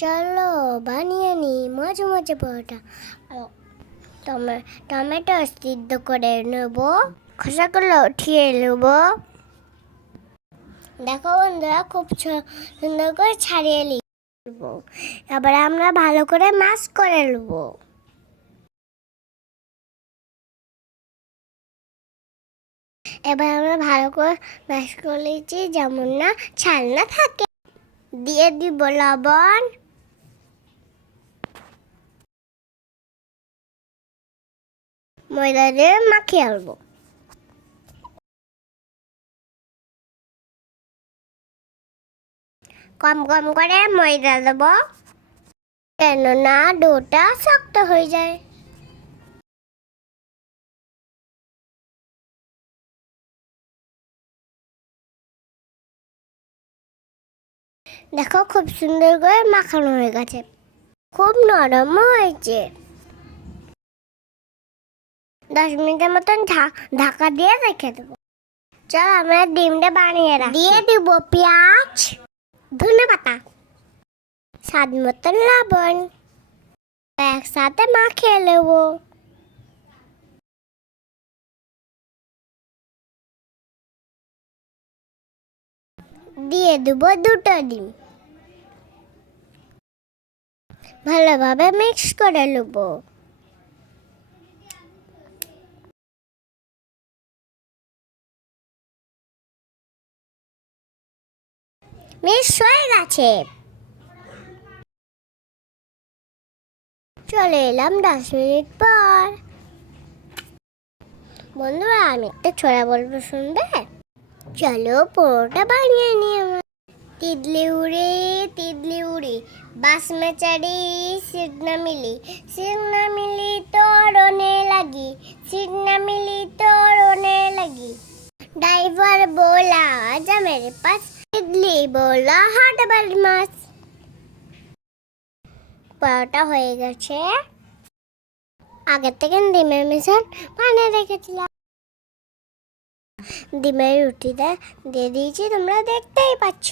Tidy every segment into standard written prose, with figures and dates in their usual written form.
চলো বানিয়ে নি মজা মজা পরোটা। টমেটো সিদ্ধ করে নেব, খোসাগুলো উঠিয়ে নেব। দেখো বন্ধুরা, খুব সুন্দর করে ছাড়িয়ে নিব। এবার আমরা ভালো করে ম্যাশ করে নেব। এবার আমরা ভালো করে ম্যাশ করে নিয়েছি, যেমন না ছাল না থাকে। দিয়ে দিব লবণ, ময়দা দিয়ে মাখিয়ে আনবো। কম কম করে ময়দা দেবো, কেননা ডোটা শক্ত হয়ে যায়। দেখো খুব সুন্দর করে মাখানো হয়ে গেছে, খুব নরম হয়েছে। 10 মিনিটের মতন ঢাকা দিয়ে রেখে দেবো। চল আমরা ডিমটা বানিয়ে রাখি। দিয়ে দিব পেঁয়াজ, ধনে পাতা, স্বাদ মতন লবণ, একসাথে মাখিয়ে নেব। দিয়ে দেবো 2টা ডিম, ভালোভাবে মিক্স করে নেব। মিক্স হয়ে গেছে। চলে এলাম 10 মিনিট পর। বন্ধুরা, আমি একটা ছোড়া বলবো, শুনবে? চলো পরোটা বানিয়ে নি আমরা। তিতলি উড়ে বাস में चढ़ी, सीट न मिली तो रोने लगी। ड्राइवर बोला आजा मेरे पास, तितली बोला हट बदमाश। পরোটা হয়ে গেছে। আগে থেকে ডিমের মিশ্রণ বানিয়ে রেখেছিলাম, ডিমের রুটিটা দিয়ে দিয়েছি, তোমরা দেখতেই পাচ্ছ।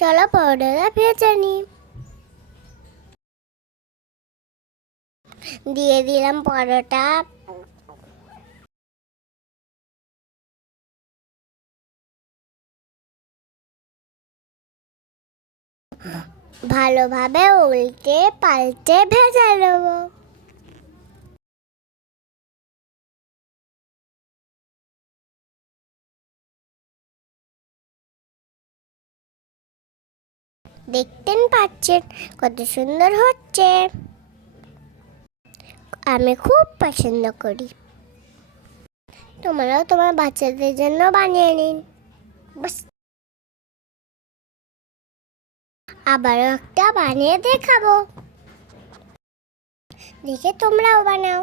চলো পরোটাটা ভেজে নি। দিয়ে দিলাম পরোটা, ভালোভাবে উল্টে পাল্টে ভেজে নেব। দেখতেন পাচ্ছেন কত সুন্দর হচ্ছে। আমি খুব পছন্দ করি, তোমরাও তোমার বাচ্চাদের জন্য বানিয়ে নিন। বাস, আবারও একটা বানিয়ে দেখাবো, দেখে তোমরাও বানাও।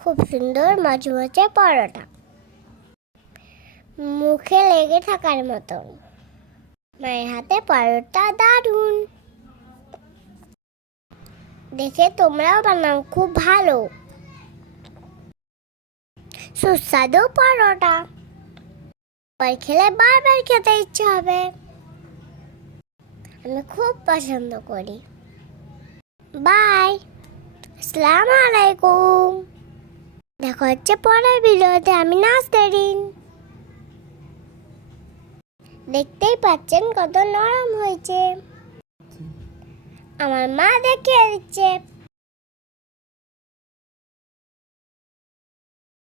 খুব সুন্দর মচমচে পরোটা, মুখে লেগে থাকার মতন। মায়ের হাতে পরোটা দারুণ, দেখে তোমরাও বানাও, খুব ভালো সুস্বাদু পরোটা। খেলে বারবার খেতে ইচ্ছে হবে। আমি খুব পছন্দ করি। বাই, আসসালামু আলাইকুম। দেখা হচ্ছে পরের ভিডিওতে। আমি নাচতে দিন, দেখতেই পাচ্ছেন কত নরম হয়েছে। আমার মা দেখিয়ে দিচ্ছে।